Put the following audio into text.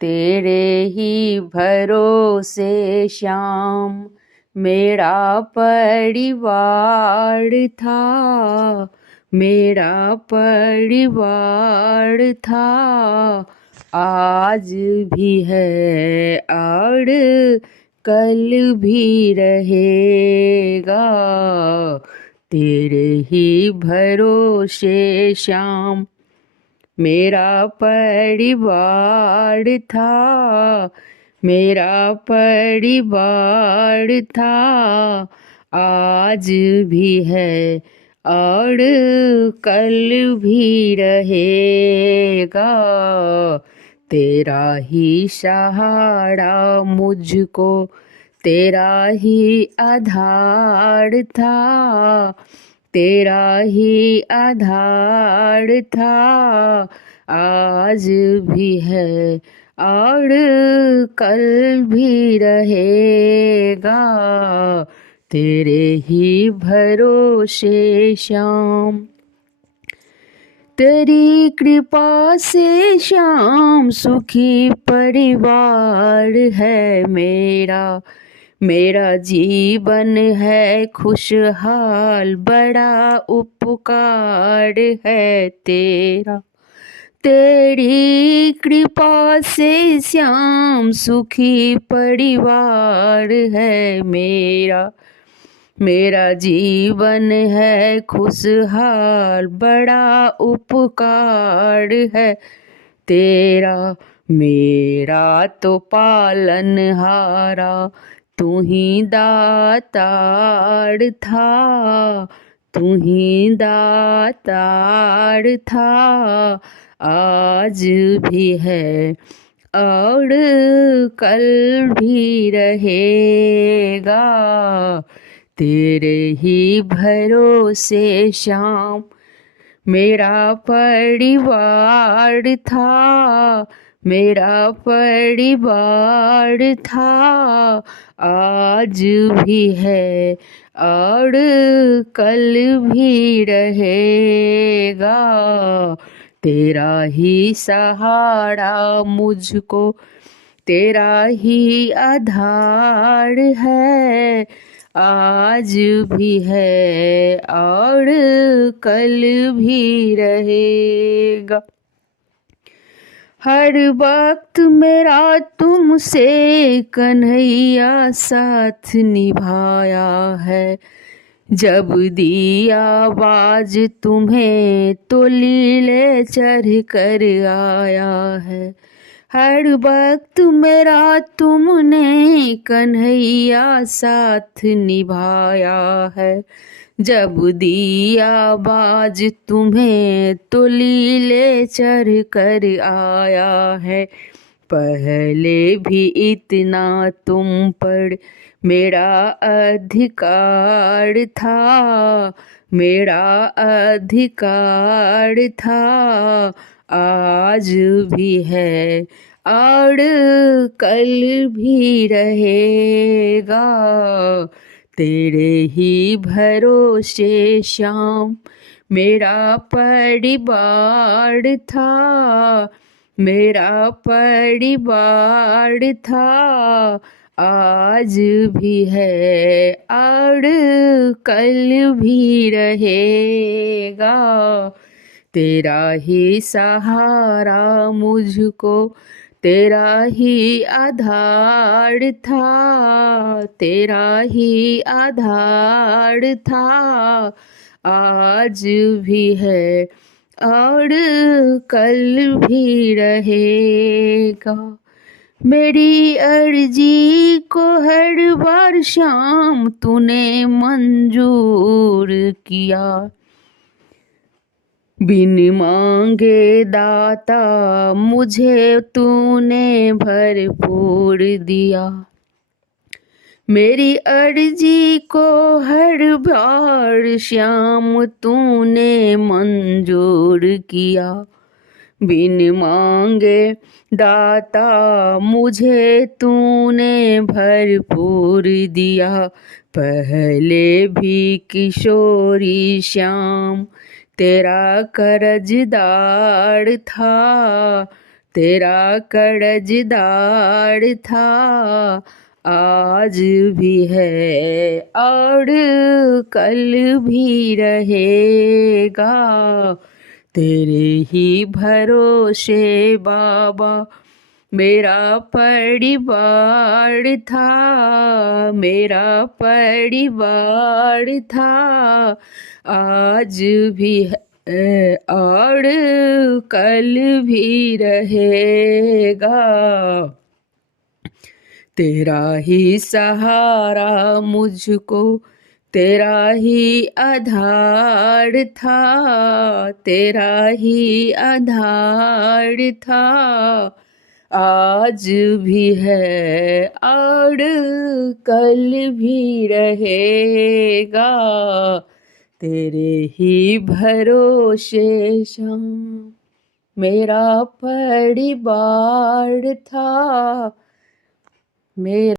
तेरे ही भरोसे श्याम मेरा परिवार था, मेरा परिवार था। आज भी है और कल भी रहेगा, तेरे ही भरोसे श्याम मेरा परिवार था, मेरा परिवार था। आज भी है और कल भी रहेगा, तेरा ही सहारा मुझको, तेरा ही आधार था, तेरा ही आधार था। आज भी है और कल भी रहेगा, तेरे ही भरोसे श्याम। तेरी कृपा से श्याम सुखी परिवार है मेरा, मेरा जीवन है खुशहाल, बड़ा उपकार है तेरा। तेरी कृपा से श्याम सुखी परिवार है मेरा, मेरा जीवन है खुशहाल, बड़ा उपकार है तेरा। मेरा तो पालनहारा तू ही दातार था, तू ही दातार था। आज भी है और कल भी रहेगा, तेरे ही भरोसे श्याम मेरा परिवार था, मेरा परिवार था। आज भी है और कल भी रहेगा, तेरा ही सहारा मुझको, तेरा ही आधार है। आज भी है और कल भी रहेगा, हर वक्त मेरा तुमसे कन्हैया साथ निभाया है। जब दिया आवाज तुम्हें तो लीले चढ़ कर आया है। हर वक्त मेरा तुमने कन्हैया साथ निभाया है। जब दिया आवाज तुम्हें तो लीले चढ़ कर आया है। पहले भी इतना तुम पर मेरा अधिकार था, मेरा अधिकार था। आज भी है और कल भी रहेगा, तेरे ही भरोसे श्याम मेरा परिवार था, मेरा परिवार था। आज भी है और कल भी रहेगा, तेरा ही सहारा मुझको, तेरा ही आधार था, तेरा ही आधार था। आज भी है और कल भी रहेगा, मेरी अर्जी को हर बार शाम तूने मंजूर किया। बिन मांगे दाता मुझे तूने भरपूर दिया। मेरी अर्जी को हर बार श्याम तूने मंजूर किया। बिन मांगे दाता मुझे तूने भरपूर दिया। पहले भी किशोरी श्याम तेरा कर्जदार था, तेरा कर्जदार था, आज भी है और कल भी रहेगा। तेरे ही भरोसे बाबा मेरा परिवार था, मेरा परिवार था, आज भी है और कल भी रहेगा। तेरा ही सहारा मुझको, तेरा ही आधार था, तेरा ही आधार था, आज भी है और कल भी रहेगा। तेरे ही भरोसे श्याम मेरा परिवार था, मेरा